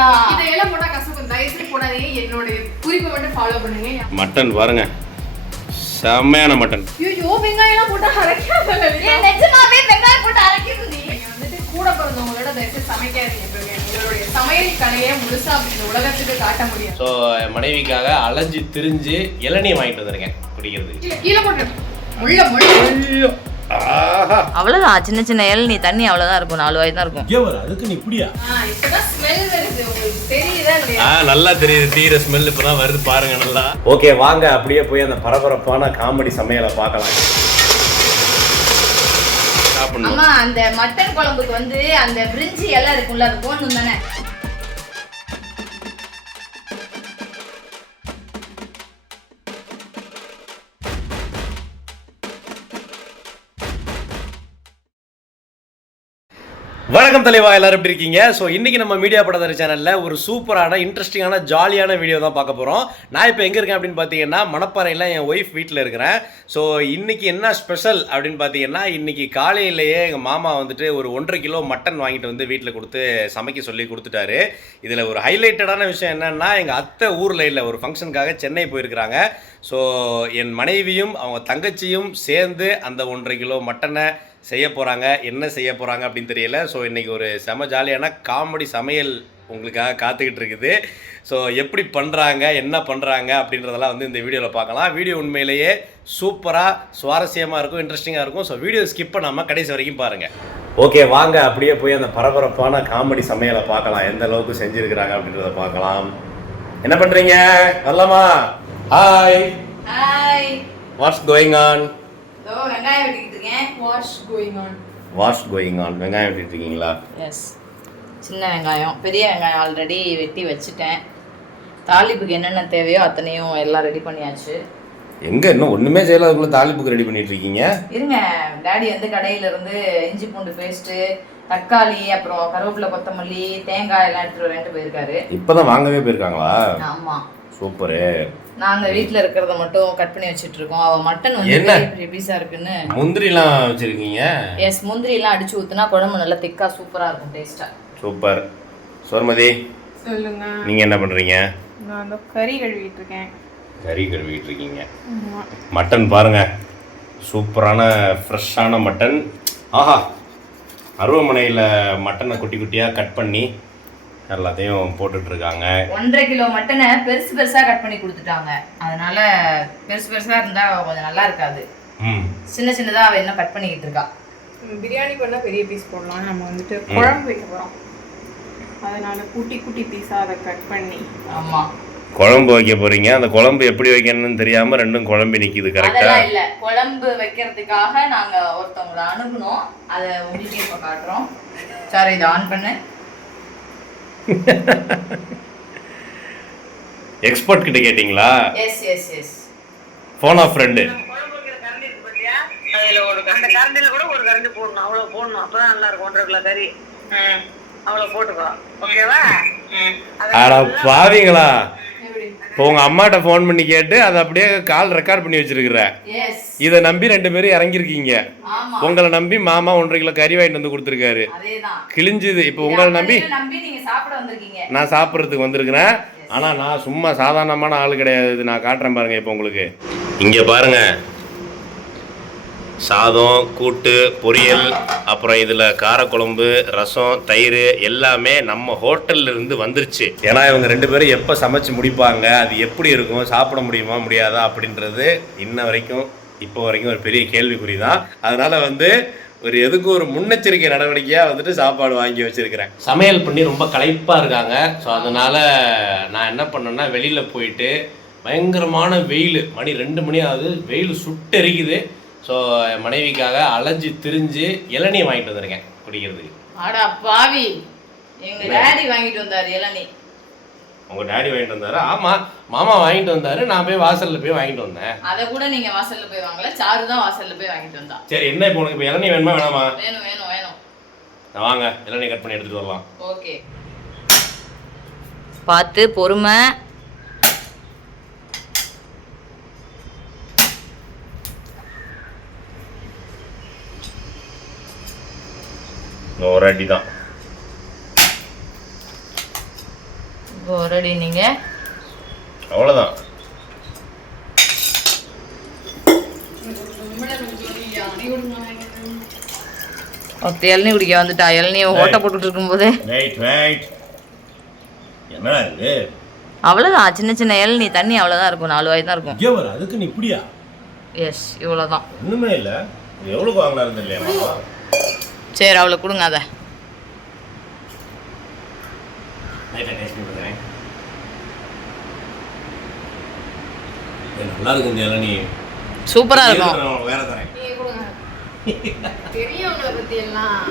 போடலாம். இதெல்லாம் போட்டா கசக்கும். தயவுசெய்து போடாதீங்க. என்னோட குறிப்பை மட்டும் ஃபாலோ பண்ணுங்க. மட்டன் பாருங்க, செம்மையான மட்டன். ஐயோ வெங்காயம் போட்டு அரைக்காத. நிஜமாவே வெங்காயம் போட்டு அரைக்கிறது நீ வந்துட்டு கூட பிறந்தவங்களோட தயவுசெய்து சமைக்காதீங்க. உங்களுடைய சமையல் கலையை முழுசா இந்த உலகத்துக்கு காட்ட முடியும். ஸோ மனைவிக்காக அலைஞ்சு திரிஞ்சு இளநீ வாங்கிட்டு வந்திருக்கேன் குடிக்கிறது. கீழே போட்டு முள்ள முள்ள. அவ்வளவுதான். சின்ன சின்ன இளநீ தண்ணி அவ்வளவுதான் இருக்கும். 4 வாய் தான் இருக்கும். அதுக்கு நீ இப்படியா? இப்பதான் ஸ்மெல் வருது. உங்களுக்கு தெரியுதா இல்லையா? நல்லா தெரியுது. தீர ஸ்மெல் இப்பதான் வருது பாருங்க நல்லா. ஓகே வாங்க அப்படியே போய் அந்த பரபரப்பான காமெடி சமையலை பார்க்கலாம். அம்மா அந்த மட்டன் குழம்புக்கு வந்து அந்த பிரிஞ்சி எல்லாம் இருக்கும்ல, அது போடணும் தானே? வணக்கம் தலைவா, எல்லாரும் எப்படி இருக்கீங்க? ஸோ இன்றைக்கி நம்ம மீடியா படத்தர சேனலில் ஒரு சூப்பரான இன்ட்ரெஸ்டிங்கான ஜாலியான வீடியோ தான் பார்க்க போகிறோம். நான் இப்போ எங்கே இருக்கேன் அப்படின்னு பார்த்தீங்கன்னா மணப்பாறையில் என் ஒய்ஃப் வீட்டில் இருக்கிறேன். ஸோ இன்றைக்கி என்ன ஸ்பெஷல் அப்படின்னு பார்த்தீங்கன்னா, இன்றைக்கி காலையிலேயே எங்கள் மாமா வந்துட்டு ஒரு 1.5 கிலோ மட்டன் வாங்கிட்டு வந்து வீட்டில் கொடுத்து சமைக்க சொல்லி கொடுத்துட்டாரு. இதில் ஒரு ஹைலைட்டடான விஷயம் என்னென்னா, எங்கள் அத்தை ஊரில் இல்லை, ஒரு ஃபங்க்ஷனுக்காக சென்னை போயிருக்கிறாங்க. ஸோ என் மனைவியும் அவங்க தங்கச்சியும் சேர்ந்து அந்த 1.5 கிலோ மட்டனை செய்ய போகிறாங்க. என்ன செய்ய போகிறாங்க அப்படின்னு தெரியல. ஸோ இன்றைக்கி ஒரு செம ஜாலியான காமெடி சமையல் உங்களுக்காக காத்துக்கிட்டு இருக்குது. ஸோ எப்படி பண்ணுறாங்க, என்ன பண்ணுறாங்க அப்படின்றதெல்லாம் வந்து இந்த வீடியோவில் பார்க்கலாம். வீடியோ உண்மையிலேயே சூப்பராக சுவாரஸ்யமாக இருக்கும், இன்ட்ரெஸ்டிங்காக இருக்கும். ஸோ வீடியோ ஸ்கிப் பண்ணாமல் கடைசி வரைக்கும் பாருங்கள். ஓகே வாங்க அப்படியே போய் அந்த பரபரப்பான காமெடி சமையலை பார்க்கலாம். எந்த அளவுக்கு செஞ்சுருக்கிறாங்க அப்படின்றத பார்க்கலாம். என்ன பண்ணுறீங்க? வரலாமா? Hi hi. What's going on? வெங்காயம் வெட்டிக்கிட்டு இருக்கேன். Wash going on. வெங்காயம் வெட்டிட்டு இருக்கீங்களா? எஸ். சின்ன வெங்காயம், பெரிய வெங்காயம் ஆல்ரெடி வெட்டி வச்சுட்டேன். தாளிப்புக்கு என்னென்ன தேவையோ அத்தனையும் எல்லாம் ரெடி பண்ணியாச்சு. எங்கே இன்னும் ஒன்றுமே செய்யலாதுக்குள்ளே தாளிப்புக்கு ரெடி பண்ணிட்டு இருக்கீங்க? இருங்க, டேடி வந்து கடையிலேருந்து இஞ்சி பூண்டு பேஸ்ட்டு, தக்காளி, அப்புறம் கருவேப்பிலை, கொத்தமல்லி, தேங்காய் எல்லாம் எடுத்துகிட்டு வரேன்ட்டு போயிருக்காரு. இப்போ தான் வாங்கவே போயிருக்காங்களா? ஆமாம். சூப்பரு. நாங்கள் வீட்டில் இருக்கிறத மட்டும் கட் பண்ணி வச்சுட்டு இருக்கோம். அவள் மட்டன் வந்து பெரிய பீஸாக இருக்குன்னு முந்திரிலாம் வச்சுருக்கீங்க? எஸ், முந்திரிலாம் அடிச்சு ஊற்றுனா குழம்பு நல்லா திக்காக சூப்பராக இருக்கும், டேஸ்ட்டாக. சூப்பர். சோர்மதி சொல்லுங்க. நீங்கள் என்ன பண்ணுறீங்க? நான் அந்த கறி கழுவிட்டு இருக்கேன். கறி கழுவிட்டு இருக்கீங்க. மட்டன் பாருங்க, சூப்பரான ஃப்ரெஷ்ஷான மட்டன். ஆஹா, அருவமனையில் மட்டனை குட்டி குட்டியாக கட் பண்ணி எல்லாத்தையும் போட்டுட்ருக்காங்க. 1.5 கிலோ மட்டனை பெருசு பெருசாக கட் பண்ணி கொடுத்துட்டாங்க. அதனால பெருசு பெருசாக இருந்தால் கொஞ்சம் நல்லா இருக்காது. சின்ன சின்னதாக அவள் இன்னும் கட் பண்ணிக்கிட்டு இருக்கா. பிரியாணி பண்ணால் பெரிய பீஸ் போடலாம். நம்ம வந்துட்டு குழம்பு வைக்க போகிறோம். அதனால குட்டி குட்டி பீஸாக அதை கட் பண்ணி. ஆமாம், குழம்பு வைக்க போகிறீங்க. அந்த குழம்பு எப்படி வைக்கணும்னு தெரியாமல் ரெண்டும் குழம்பு நிற்கிது. கரெக்டாக இல்லை, குழம்பு வைக்கிறதுக்காக நாங்கள் ஒருத்தவங்களை அணுகுனோம். அதை உங்களுக்கே இப்போ காட்டுறோம். சார், இதை ஆன் பண்ணு. எக்ஸ்பர்ட் கிட்ட கேட்டிங்களா? Yes yes yes. Phone of friend. அதுல ஒரு அந்த கரண்டில கூட ஒரு கரண்டி போடணும். அவ்வளவு போடணும், அப்பதான் நல்லா இருக்கும். 1.5 கிலோ கறி அவ்வளவு போட்டுக்கோ. ஓகேவா? அட பாவீங்களா, இப்போ உங்க அம்மாட்ட ஃபோன் பண்ணி கேட்டு அதை அப்படியே கால் ரெக்கார்ட் பண்ணி வச்சிருக்கிற. இதை நம்பி 2 பேரும் இறங்கிருக்கீங்க. உங்களை நம்பி மாமா 1.5 கிலோ கறி வாங்கிட்டு வந்து கொடுத்துருக்காரு. கிழிஞ்சுது. இப்போ உங்களை நம்பி நான் சாப்பிட்றதுக்கு வந்திருக்கிறேன். ஆனால் நான் சும்மா சாதாரணமான ஆள் கிடையாது. நான் காட்டுறேன் பாருங்க. இப்போ உங்களுக்கு இங்கே பாருங்க, சாதம், கூட்டு, பொரியல், அப்புறம் இதில் காரக்குழம்பு, ரசம், தயிர் எல்லாமே நம்ம ஹோட்டல்ல இருந்து வந்துருச்சு. ஏன்னா இவங்க 2 பேரும் எப்போ சமைச்சு முடிப்பாங்க, அது எப்படி இருக்கும், சாப்பிட முடியுமா முடியாதா அப்படின்றது இப்போ வரைக்கும் ஒரு பெரிய கேள்விக்குறி தான். அதனால வந்து எதுக்கும் ஒரு முன்னெச்சரிக்கை நடவடிக்கையாக வந்துட்டு சாப்பாடு வாங்கி வச்சிருக்கிறேன். சமையல் பண்ணி ரொம்ப களைப்பாக இருக்காங்க. ஸோ அதனால நான் என்ன பண்ணேன்னா, வெளியில் போயிட்டு பயங்கரமான வெயில், மணி 2 மணி ஆகுது, வெயில் சுட்டெரிக்குது. ஸோ மனைவிக்காக அலைஞ்சு திரிஞ்சு இளநீ வாங்கிட்டு வந்திருக்கேன் குடிக்கிறதுக்கு. அடா பாவி, எங்க டாடி வாங்கிட்டு வந்தாரு இளநீ. உங்க டாடி வாங்கிட்டு வந்தாரு? ஆமா, மாமா வாங்கிட்டு வந்தாரு. நான் போய் வாசல்ல போய் வாங்கிட்டு வந்தேன். அதை கூட நீங்க வாசல்ல போய் வாங்கல, சாரு தான் வாசல்ல போய் வாங்கிட்டு வந்தா. சரி, என்ன இப்போ உனக்கு இப்போ இளநீ வேணுமா வேணாமா? வேணும் வேணும் வேணும். வாங்க, இளநீ கட் பண்ணி எடுத்துட்டு வரலாம். ஓகே, பார்த்து பொறுமை. ஒரு அடி தான். ஓ ரெடி நீங்க அவ்வளோதான். ஒருத்த இளநீ குடிக்க வந்துட்டா. இளநியை ஓட்ட போட்டுட்டு இருக்கும்போது என்னடா இது? அவ்வளோதான், சின்ன சின்ன இளநீ தண்ணி அவ்வளோதான் இருக்கும், 4 வாய் தான் இருக்கும். அதுக்கு நீ இப்படியா? எஸ், இவ்வளோதான். ஒன்றுமே இல்லை. எவ்வளோக்கு வாங்கினாரு இல்லையா? சரி அவ்வளோ கொடுங்க. அதை நல்லா இருக்கு இந்த இளநீ. சூப்பராக இருக்கும். வேற தரேன். பெரியவங்களை பத்தி எல்லாம்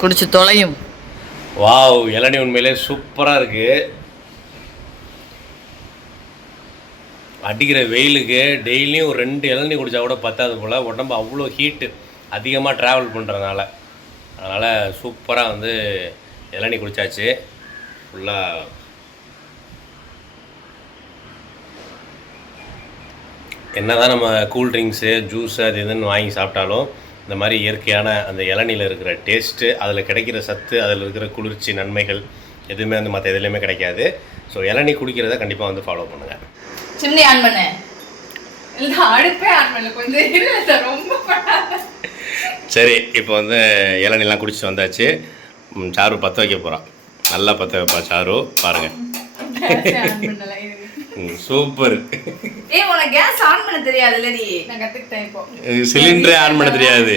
குடிச்சு தொலையும். வாவ், இளநீ உண்மையிலே சூப்பராக இருக்கு. அடிக்கிற வெயிலுக்கு டெய்லியும் ஒரு 2 இளநீ குடித்தா கூட பத்தாது போல். உடம்பு அவ்வளோ ஹீட்டு, அதிகமாக ட்ராவல் பண்ணுறதுனால. அதனால் சூப்பராக வந்து இளநீ குடித்தாச்சு. ஃபுல்லாக என்ன தான் நம்ம கூல்ட்ரிங்க்ஸு ஜூஸு அது இதுன்னு வாங்கி சாப்பிட்டாலும் இந்த மாதிரி இயற்கையான அந்த இளநியில் இருக்கிற டேஸ்ட்டு, அதில் கிடைக்கிற சத்து, அதில் இருக்கிற குளிர்ச்சி நன்மைகள் எதுவுமே வந்து மற்ற எதுலேயுமே கிடைக்காது. ஸோ இளநீ குடிக்கிறத கண்டிப்பாக வந்து ஃபாலோ பண்ணுங்கள். சிம்னி ஆன் பண்ணு. இல்லை, அடுப்பே ஆன் பண்ணல, கொஞ்சம் ரொம்ப சரி, இப்போ வந்து இளநிலாம் குடிச்சிட்டு வந்தாச்சு. சாரு பற்ற வைக்க போகிறான். நல்லா பற்ற வைப்பா சாரு, பாருங்கள். சூப்பர். ஏய், உனக்கு கேஸ் ஆன் பண்ண தெரியாதுல்லடி? நான் கத்துக்கிட்டேன். இப்போ சிலிண்டரே ஆன் பண்ண தெரியாது.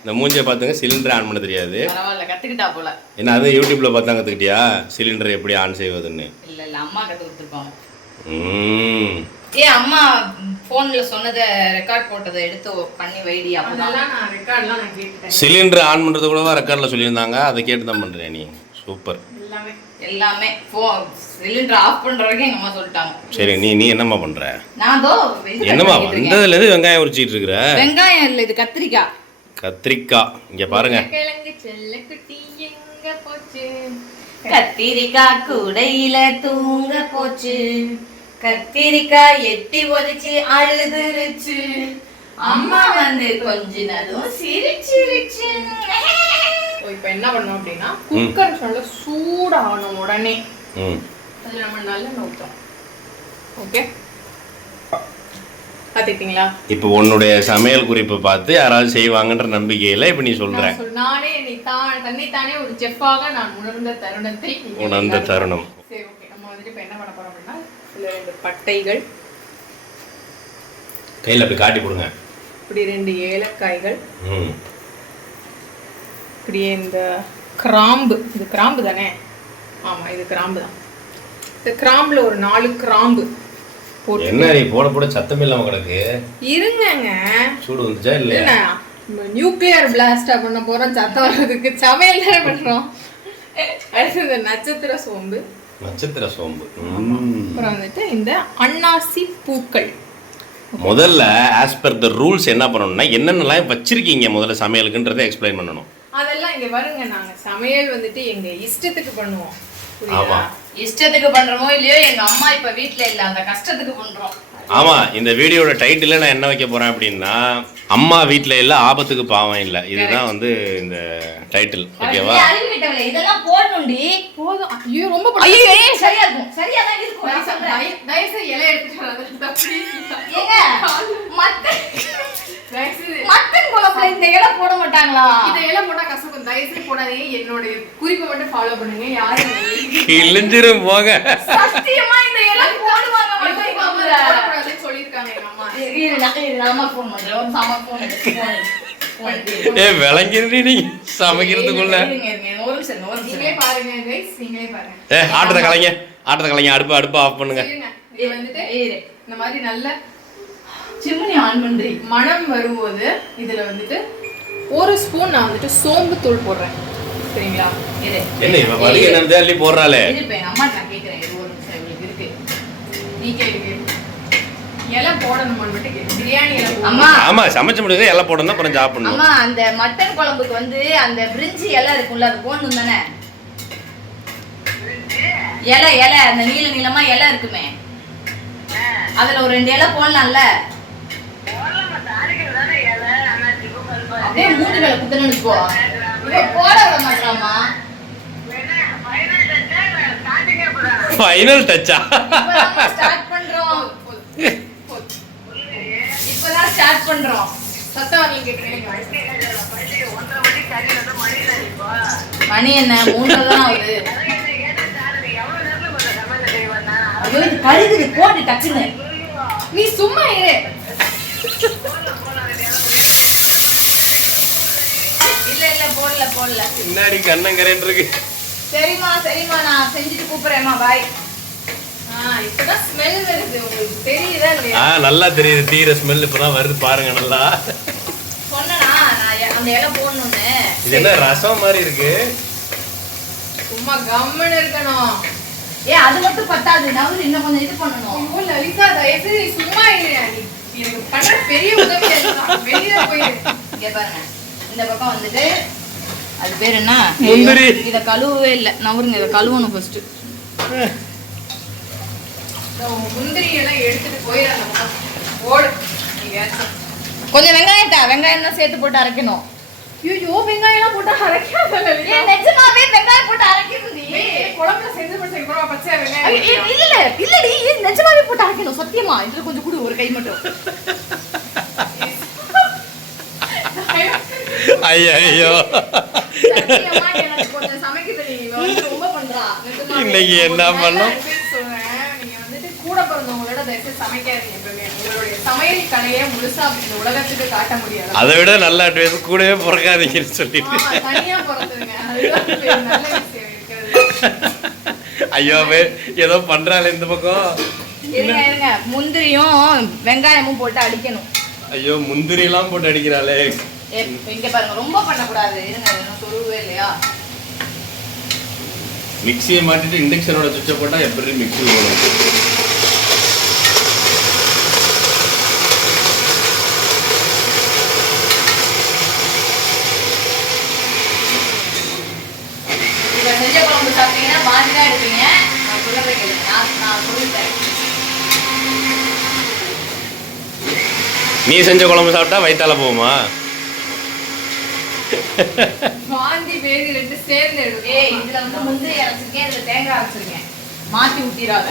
இந்த மூஞ்சியை பார்த்துங்க, சிலிண்டர் ஆன் பண்ண தெரியாது. பரவாயில்ல, கத்துக்கிட்டா போல. என்ன அது யூடியூப்ல பார்த்தா கற்றுக்கிட்டியா சிலிண்டர் எப்படி ஆன் செய்வதுன்னு? இல்லை இல்லை, அம்மா கற்று கொடுத்துருப்பாங்க. அம்மா ஃபோன்ல சொன்னதை ரெக்கார்ட் போட்டதை எடுத்து பண்ணி வைடி. அதெல்லாம் நான் ரெக்கார்ட்லாம் நான் கேட்டேன். சிலிண்டர் ஆன் பண்ணுறது கூடவா ரெக்கார்டில் சொல்லியிருந்தாங்க, அதை கேட்டு தான் பண்ணுறேன். நீ சூப்பர். எல்லாமே சிலிண்டர் ஆஃப் பண்ற வரைக்கும் எங்க அம்மா சொல்லிட்டாங்க. சரி, நீ என்னம்மா பண்ற? நான் என்னம்மா வந்ததுல இருந்து வெங்காயம் உரிச்சிட்டு இருக்கற? வெங்காயம் இல்ல, இது கத்திரிக்காய். கத்திரிக்காய். இங்க பாருங்க. கிழங்கு செல்லக்குட்டி எங்க போச்சு? கத்திரிக்காய் கூடையில தூங்க போச்சு. கத்திரிக்காய் எட்டி ஒதிச்சு அழுதுருச்சு. அம்மா வந்து கொஞ்சினதும் சிரிச்சிருச்சு. இப்போ என்ன பண்ணோம் அப்படின்னா, குக்கர் நல்ல சூடான உடனே அதுல நம்ம நல்லெண்ணெய் ஊற்றோம். ஓகே, பார்த்துக்கிட்டீங்களா? இப்போ உன்னுடைய சமையல் குறிப்பை பார்த்து யாராவது செய்வாங்கன்ற நம்பிக்கையில் இப்போ நீ சொல்ற. நானே தன்னைத்தானே ஒரு செஃப்பாக நான் உணர்ந்த தருணம். சரி, ஓகே. நம்ம வந்துட்டு இப்போ என்ன பண்ண போறோம் அப்படின்னா, இதுல 2 பட்டைகள் கையில் அப்படி காட்டி கொடுங்க. இப்படி 2 ஏலக்காய்கள், இப்படியே இந்த கிராம்பு. இது கிராம்பு தானே? ஆமா, இது கிராம்பு தான். இந்த கிராம்புல ஒரு 4 கிராம்பு போட்டு. என்ன நீ போட சத்தம் இல்லாம கிடக்கு? இருங்கங்க, சூடு வந்துச்சா இல்லையா? நியூக்ளியர் பிளாஸ்டா பண்ண போறோம், சத்தம் வர்றதுக்கு. சமையல் தானே பண்றோம். அடுத்து இந்த நட்சத்திர சோம்பு. அப்புறம் வந்துட்டு இந்த அன்னாசி பூக்கள். முதல்ல ஆஸ் பர் த ரூல்ஸ் என்ன பண்ணணும்னா, என்னென்னலாம் வச்சிருக்கீங்க முதல்ல சமையலுக்குன்றதை எக்ஸ்பிளைன் பண்ணணும். அதெல்லாம் இங்க வருங்க, நாங்க சமையல் வந்துட்டு எங்க இஷ்டத்துக்கு பண்ணுவோம். ஆமா, இஷ்டத்துக்கு பண்றோமோ இல்லையோ, எங்க அம்மா இப்ப வீட்ல இல்ல, அந்த கஷ்டத்துக்கு பண்றோம். ஆமா, இந்த வீடியோட டைட்டில் நான் என்ன வைக்க போறேன் அப்படின்னா, அம்மா வீட்ல இல்ல ஆபத்துக்கு பாவம் இல்ல. இதுதான் வந்து இந்த டைட்டில். ஓகேவா? இதெல்லாம் போடணும்டி. போதும். ஐயோ ரொம்ப சரியா இருக்கும். சரியா தான் இருக்கும். நான் சொல்றேன், தயவு செய்து இலை எடுத்துட்டு வரது தப்பு. ஏங்க, மட்டன் குழம்புல இந்த இலை போட மாட்டாங்களா? இந்த இலை போட்டா கசக்கும். தயவு செய்து போடாதீங்க. என்னோட குறிப்பை மட்டும் ஃபாலோ பண்ணுங்க. யாரும் இழிஞ்சிரும் போங்க. சத்தியமா இந்த இலை போடுவாங்க மட்டன் குழம்புல. சொல்லிருக்காங்க எங்க அம்மா. அம்மா போன் பண்றேன். ஒரு சாமா போன் எடுத்து விளங்கிருந்தி நீ சமைக்கிறதுக்குள்ள. நீங்களே பாருங்க கைஸ், நீங்களே பாருங்க. ஆட்டத்தை கலைங்க. அடுப்பு ஆஃப் பண்ணுங்க. இது வந்துட்டு இந்த மாதிரி நல்ல சிம்னி ஆன் பண்றீ மணம் வரும்போது இதுல வந்துட்டு 1 ஸ்பூன் நான் வந்துட்டு சோம்பு தூள் போடுறேன். சரிங்களா? என்ன இவ வலிய என்னன்னு அள்ளி போடுறாளே. இது அம்மா நான் கேக்குறேன், இது ஒரு நிமிஷம் உங்களுக்கு இருக்கு. நீ கேளுங்க. இலை போடணும்னு மட்டும் கேளு. பிரியாணி இலை அம்மா. ஆமா, சமைச்ச முடியாது இலை போடணும், அப்புறம் சாப்பிடணும். அம்மா, அந்த மட்டன் குழம்புக்கு வந்து அந்த பிரிஞ்சி இலை இருக்கும்ல, அது போடணும் தானே? இலை அந்த நீளமா இலை இருக்குமே, அதுல ஒரு 2 இலை போடலாம்ல. அப்படியே 3 இலை குத்தணும்னு வச்சுக்கோ. இவ போட விட மாட்டாமா? ஃபைனல் டச்சா? ஸ்டார்ட் பண்றோம். இப்பதான் ஸ்டார்ட் பண்றோம். சத்தம் வரல கேக்குறேன். மணி என்ன 3 தான் ஆகுது. ஐயோ இது கழுகுது போடு டக்குன்னு. நீ சும்மா இரு. இல்ல போடல. முன்னாடி கண்ணங்கரேன் இருக்கு. சரிம்மா நான் செஞ்சுட்டு கூப்பிடுறேம்மா. பாய். இப்பதான் ஸ்மெல் வருது. உங்களுக்கு தெரியுதா இல்லையா? நல்லா தெரியுது. தீர ஸ்மெல் இப்பதான் வருது பாருங்க. நல்லா சொன்னனா நான் அந்த இலை போடணும்னு. இது என்ன ரசம் மாதிரி இருக்கு? சும்மா கம்முன்னு இருக்கணும். அது மட்டும் பத்தாது. நவுறு இன்னும் கொஞ்சம் இது பண்ணணும். ஐயோ லலிதா தயவுசெய்து நீ சும்மா இரு. நீ எனக்கு பண்ற பெரிய உதவி அதுதான். வெளியில போயிரு. இங்க பாருங்க. இந்த பக்கம் வந்துட்டு அது பேர் என்ன? முந்திரி. இத கழுவவே இல்ல. நவுருங்க இத கழுவணும் ஃபர்ஸ்ட். முந்திரி எல்லாம் எடுத்துட்டு போயிடலாம். ஓடு. கொஞ்சம் வெங்காயம் தான் சேர்த்து போட்டு அரைக்கணும். ஐயோ வெங்காயம் எல்லாம் போட்டு அரைக்காத லலிதா. நிஜமாவே வெங்காயம் போட்டு அரைக்கணும். குழம்புல செஞ்சு போட்டு அப்புறம் பச்சை வெங்காயம். இல்லடி நிஜமாவே போட்டு அரைக்கணும். சத்தியமா இதுல கொஞ்சம் கூட ஒரு கை மட்டும். ஐயோ சத்தியமா எனக்கு கொஞ்சம் சமைக்க தெரியும். இவ வந்து ரொம்ப பண்றா. இன்னைக்கு என்ன பண்ணோம்? நீங்க வந்துட்டு கூட பிறந்தவங்களோட தயவுசெய்து சமைக்காதீங்க. உங்களுடைய சமையல் கலையை முழுசா இந்த உலகத்துக்கு காட்ட முடியாது. அதை விட நல்ல அட்வைஸ், கூடவே பிறக்காதீங்கன்னு சொல்லிட்டு தனியா பிறந்துருங்க. அதுதான் நல்ல விஷயம் இருக்கிறது. ஐயோ ஏதோ பண்றாள் இந்த பக்கம். இருங்க முந்திரியும் வெங்காயமும் போட்டு அடிக்கணும். ஐயோ முந்திரி எல்லாம் போட்டு அடிக்கிறாளே. இங்க பாருங்க ரொம்ப பண்ணக்கூடாது. இருங்க நான் சொல்லவே இல்லையா? மிக்சியை மாட்டிட்டு இண்டக்ஷனோட சுவிட்சை போட்டா எப்படி மிக்சி போடும்? இதை செஞ்ச குழம்பு சாப்பிட்டீங்கன்னா மாறி தான் எடுப்பீங்க. நான் சொல்லவே கேளுங்க. நான் சொல்லிட்டேன். நீ செஞ்ச குழம்பு சாப்பிட்டா வயித்தால போகுமா? வாந்தி பேதி ரெண்டு சேர்ந்து எடுக்கும். இதுல வந்து முந்திரி அரைச்சிருக்கேன், இதுல தேங்காய் அரைச்சிருக்கேன். மாத்தி ஊத்திராத.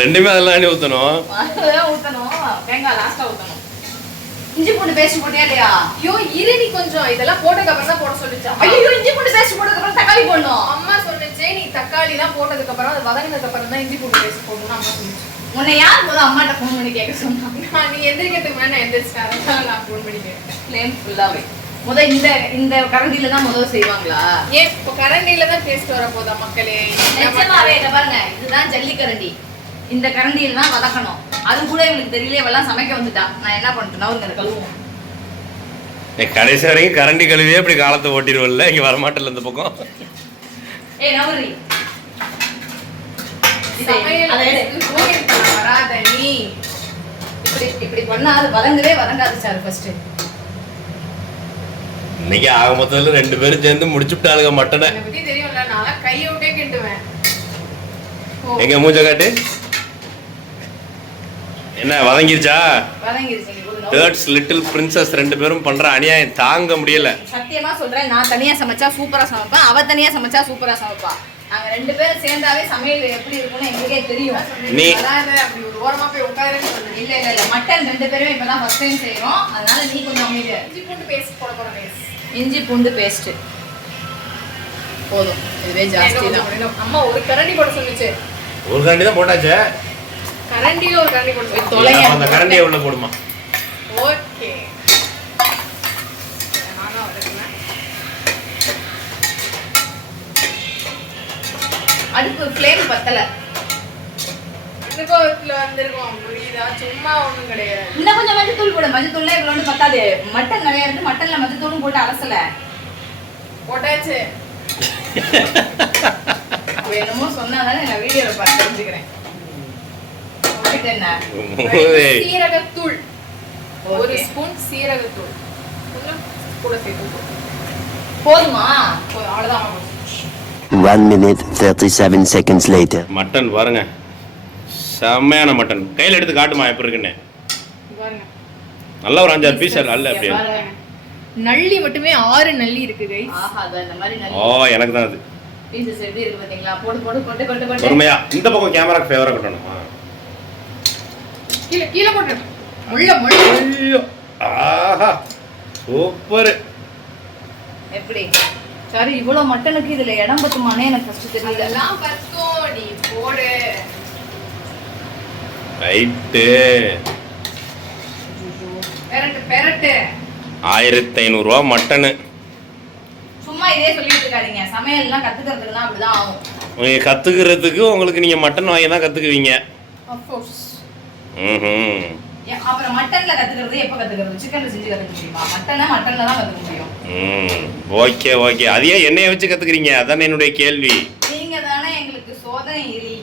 ரெண்டுமே அதெல்லாம் ஊத்தணும். அதெல்லாம் ஊத்தணும். தேங்காய் லாஸ்டா ஊத்தணும். இஞ்சி பூண்டு பேஸ்ட் போட்டியா இல்லையா? ஐயோ இரு நீ கொஞ்சம். இதெல்லாம் போட்டதுக்கு அப்புறம் தான் போட சொல்லிச்சா? ஐயோ இஞ்சி பூண்டு பேஸ்ட் போட்டதுக்கு அப்புறம் தக்காளி போடணும். அம்மா சொன்னுச்சே நீ தக்காளி எல்லாம் போட்டதுக்கு அப்புறம் அது வதங்கினதுக்கு அப்புறம் தான் இஞ்சி பூண்டு பேஸ்ட் போடணும் அம்மா சொன்னுச்சு. உன்னை யார் போதும் அம்மாட்ட ஃபோன் பண்ணி கேட்க சொன்னாங்க? நீ எந்திரிக்கிறதுக்கு முன்னாடி நான் எந்திரிச்சிட்டேன். அதனால நான் ஃபோன் பண்ணி கேட்டேன். ஃப்ளேம் ஃபுல்லாவே இந்த கரண்டில தான் முதல்ல செய்வாங்களா? ஏன் இப்போ கரண்டில தான் டேஸ்ட் வர போதா மக்களே? நிஜமாவே இத பாருங்க. இதுதான் ஜல்லி கரண்டி. இந்த கரண்டியில தான் வதக்கணும். அது கூட இவங்களுக்கு தெரியல. இவெல்லாம் சமைக்க வந்துட்டா. நான் என்ன பண்ணிட்டேன்னா இந்த கழுவுவோம். கடைசி வரைக்கும் கரண்டி கழுவியே இப்படி காலத்தை ஓட்டிடுவல்ல. இங்க வரமாட்டல இந்த பக்கம். நவரி வராத நீ இப்படி பண்ணா அது வதங்கவே வதங்காது சார். ஃபர்ஸ்ட் இன்னைக்கு ஆக மொத்தத்துல 2 பேரும் சேர்ந்து முடிச்சுட்டாளுங்க மட்டனை. என்னை பத்தி தெரியும்ல. நான் கையை விட்டே கிண்டுவேன். எங்க மூஞ்ச காட்டு. என்ன வதங்கிருச்சா? வதங்கிருச்சு. தேர்ட்ஸ் லிட்டில் பிரின்சஸ் 2 பேரும் பண்ற அநியாயம் தாங்க முடியல. சத்தியமா சொல்றேன். நான் தனியா சமைச்சா சூப்பரா சமைப்பேன். அவ தனியா சமைச்சா சூப்பரா சமைப்பா. நாங்க 2 பேரும் சேர்ந்தாவே சமையல் எப்படி இருக்கும்னு எங்களுக்கே தெரியும். நீ அப்படி ஒரு ஓரமா போய் உட்காருன்னு சொல்லுங்க. இல்ல மட்டன் 2 பேருமே இப்பதான் ஃபர்ஸ்ட் டைம் செய்றோம். அதனால நீ கொஞ்சம் அமைதியா. இஞ்சி பூண்டு பேஸ்ட் போட போறேன். இஞ்சி பூண்டு பேஸ்ட் போதும். இதுவே ஜாஸ்தி தான். அம்மா ஒரு கரண்டி போட சொல்லுச்சு. ஒரு கரண்டி தான் போட்டாச்சே. கரண்டில ஒரு கரண்டி போட்டு தொலைங்க. அந்த கரண்டியை உள்ள போடுமா? ஓகே. நானா வரேன். அடுப்பு ஃப்ளேம் பத்தல. இதுல வந்திருக்கோம். புரியுதா? சும்மா ஒண்ணும் கிடையாது. இன்னும் கொஞ்சம் மஞ்சத்தூள் போடு. மஞ்சத்தூள்ல இவ்வளவு பத்தாது. மட்டன் நிறைய இருக்கு. மட்டன்ல மஞ்சத்தூளும் போட்டு அலசல. போட்டாச்சு. என்னமோ சொன்னாதானே நான் வீடியோல பார்த்து தெரிஞ்சுக்கிறேன். என்ன சீரகத்தூள். 1 ஸ்பூன் சீரகத்தூள். கொஞ்சம் கூட சேர்த்து போதுமா? அவ்வளவுதான். 1 minute 37 seconds later. மட்டன் பாருங்க, செம்மையான மட்டன். கையில் எடுத்து காட்டுமா எப்படி இருக்குன்னு. நல்லா ஒரு 5-6 பீஸ் அல்ல அப்படியே. நல்லி மட்டுமே 6 நல்லி இருக்கு கைஸ். ஆஹா, அது அந்த மாதிரி நல்லி. ஓ எனக்கு தான் அது. பீசஸ் எப்படி இருக்கு பாத்தீங்களா? போடு போடு போட்டு கொட்டு கொட்டு. பொறுமையா இந்த பக்கம் கேமராக்கு ஃபேவரா கட்டணுமா? கீழ கீழ போடு. முள்ள முள்ள. ஐயோ ஆஹா சூப்பர். எப்படி சரி இவ்வளவு மட்டனுக்கு இதுல இடம் பத்துமானே எனக்கு ஃபர்ஸ்ட் தெரியல. எல்லாம் பத்தும் நீ போடு. ரைட்டு. பெரட்டு பெரட்டு. 1500 ரூபா மட்டனு. சும்மா இதே சொல்லிட்டு இருக்காதீங்க. சமையல்லாம் கத்துக்கிறதுக்குனா அப்படிதான் ஆகும். நீங்க கத்துக்கிறதுக்கு உங்களுக்கு நீங்க மட்டன் வாங்கி தான் கத்துக்குவீங்க. Of course. அப்புறம் மட்டன்ல கத்துக்கிறது எப்ப கத்துக்கிறது? சிக்கன்ல செஞ்சு கத்துக்க முடியுமா? மட்டன்ல தான் கத்துக்க முடியும். Okay okay. அதையே எண்ணெயை வச்சு கத்துக்கிறீங்க? அதானே என்னுடைய கேள்வி. நீங்க தானே எங்களுக்கு சோதனை எரி.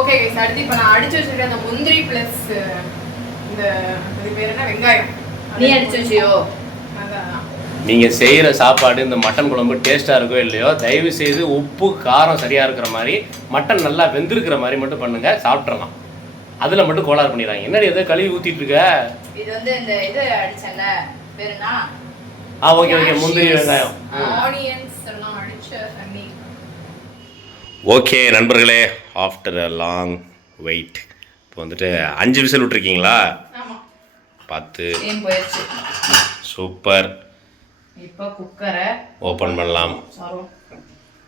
ஓகே गाइस, அடுத்து இப்ப நான் அடிச்சு வச்சிருக்க அந்த முந்திரி பிளஸ் இந்த அது பேர் என்ன வெங்காயம். நீ அடிச்சு வச்சியோ? அதான். நீங்க செய்யற சாப்பாடு இந்த மட்டன் குழம்பு டேஸ்டா இருக்கோ இல்லையோ தயவு செய்து உப்பு காரம் சரியா இருக்கிற மாதிரி மட்டன் நல்லா வெந்திருக்கிற மாதிரி மட்டும் பண்ணுங்க, சாப்பிட்றலாம். அதுல மட்டும் கோளாறு பண்ணிடுறாங்க. என்னடி எதை கழுவி ஊத்திட்டு இருக்க? இது வந்து இந்த இது அடிச்சல பேருனா ஓகே ஓகே. முந்திரி வெங்காயம் ஆனியன்ஸ் எல்லாம் அடிச்ச தண்ணி. ஓகே நண்பர்களே, ஆஃப்டர் அ லாங் வெயிட் இப்போ வந்துட்டு 5 விசில் விட்டுருக்கீங்களா? ஆமா. பார்த்து ஏன் போயிடுச்சு. சூப்பர். இப்போ குக்கரை ஓப்பன் பண்ணலாம்.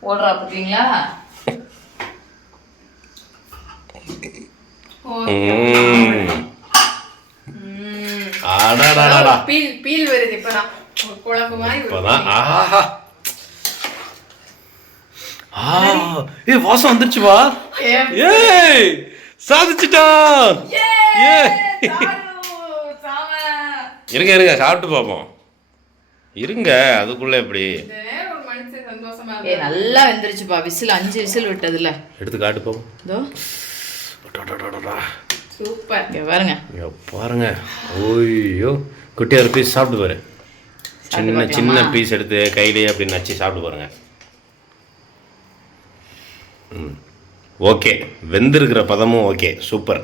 ஓடுறா பார்த்தீங்களா? பீல் வருது இப்பதான். குழம்பு மாதிரி இப்போதான். ஆஹா ஏய் வாசம் வந்துருச்சுவா. ஏய் சாதிச்சிட்டான். இருங்க இருங்க சாப்பிட்டு பார்ப்போம். இருங்க அதுக்குள்ள எப்படி ஒரு மனுஷன் சந்தோஷமா ஏய் நல்லா வெந்துருச்சுப்பா. விசில் 5 விசில் விட்டதுல எடுத்து காட்டு பார்ப்போம். இதோ சூப்பர். இங்க பாருங்க. இங்க பாருங்க. ஓய்யோ குட்டியா ஒரு பீஸ் சாப்பிட்டு பாரு. சின்ன சின்ன பீஸ் எடுத்து கையிலேயே அப்படி நச்சு சாப்பிட்டு பாருங்க. ஓகே வெந்திருக்கிற பதமும் ஓகே சூப்பர்.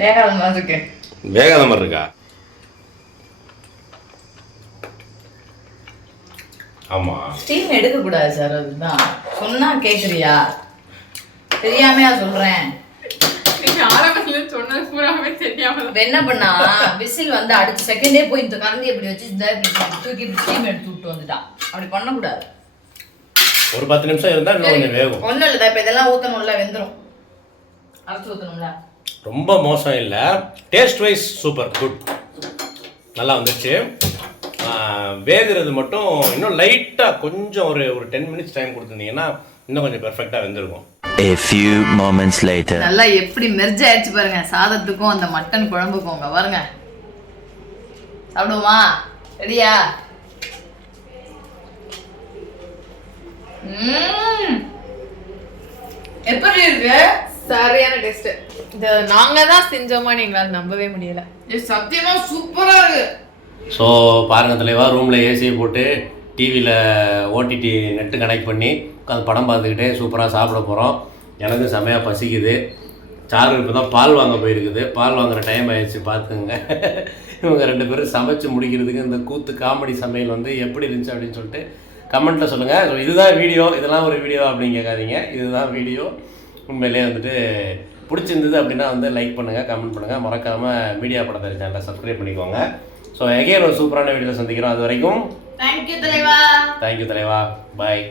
வேகாத மாதிரி இருக்கு. வேகாத மாதிரி இருக்கா? ஆமா ஸ்டீம் எடுக்க கூடாது சார். அதுதான் சொன்னா கேக்குறியா? தெரியாமையா சொல்றேன். நீங்க ஆரம்பத்துல சொன்னது பூராவே தெரியாம. என்ன பண்ணா விசில் வந்து அடுத்த செகண்டே போய் இந்த கரண்டி எப்படி வச்சு இந்த தூக்கி ஸ்டீம் எடுத்து விட்டு வந்துட்டான். அப்படி பண்ணக்கூடாது. ஒரு 10 நிமிஷம் இருந்தா இன்னும் கொஞ்சம் வேகும். ஒன்றும் இல்லை. இப்போ இதெல்லாம் ஊற்றணும்ல, வெந்துடும். அரைச்சி ஊற்றணும்ல. ரொம்ப மோசம் இல்லை. Taste wise super good. நல்லா வந்துச்சு. வேகிறது மட்டும் இன்னும் லைட்டாக கொஞ்சம் ஒரு 10 மினிட்ஸ் டைம் கொடுத்துருந்தீங்கன்னா இன்னும் கொஞ்சம் பெர்ஃபெக்டாக வெந்திருக்கும். A few moments later. நல்லா எப்படி மெர்ஜ் ஆயிடுச்சு பாருங்க சாதத்துக்கும் அந்த மட்டன் குழம்புக்கும். பாருங்க சாப்பிடுவோமா? ரெடியா? எப்படி இருக்கு? சரியான டேஸ்ட். இந்த நாங்க தான் செஞ்சோமான்னு எங்களால நம்பவே முடியல. சத்தியமா சூப்பரா இருக்கு. ஸோ பாருங்க தலைவா, ரூமில் ஏசியை போட்டு டிவியில் ஓடிடி நெட்டு கனெக்ட் பண்ணி உட்காந்து படம் பார்த்துக்கிட்டே சூப்பராக சாப்பிட போகிறோம். எனக்கு செமையாக பசிக்குது. சாரு இப்போ தான் பால் வாங்க போயிருக்குது. பால் வாங்குகிற டைம் ஆயிடுச்சு பார்த்துங்க. இவங்க 2 பேரும் சமைச்சு முடிக்கிறதுக்கு இந்த கூத்து காமெடி சமையல் வந்து எப்படி இருந்துச்சு அப்படின்னு சொல்லிட்டு கமெண்ட்டில் சொல்லுங்கள். ஸோ இதுதான் வீடியோ, இதெல்லாம் ஒரு வீடியோ அப்படின்னு கேட்காதீங்க. இதுதான் வீடியோ. உண்மையிலே வந்துட்டு பிடிச்சிருந்தது அப்படின்னா வந்து லைக் பண்ணுங்கள், கமெண்ட் பண்ணுங்கள். மறக்காமல் மீடியா படத்தை சேனலை சப்ஸ்கிரைப் பண்ணிக்கோங்க. ஸோ எகைன் ஒரு சூப்பரான வீடியோவில் சந்திக்கிறோம். அது வரைக்கும் தேங்க்யூ தலைவா. தேங்க்யூ தலைவா. பாய்.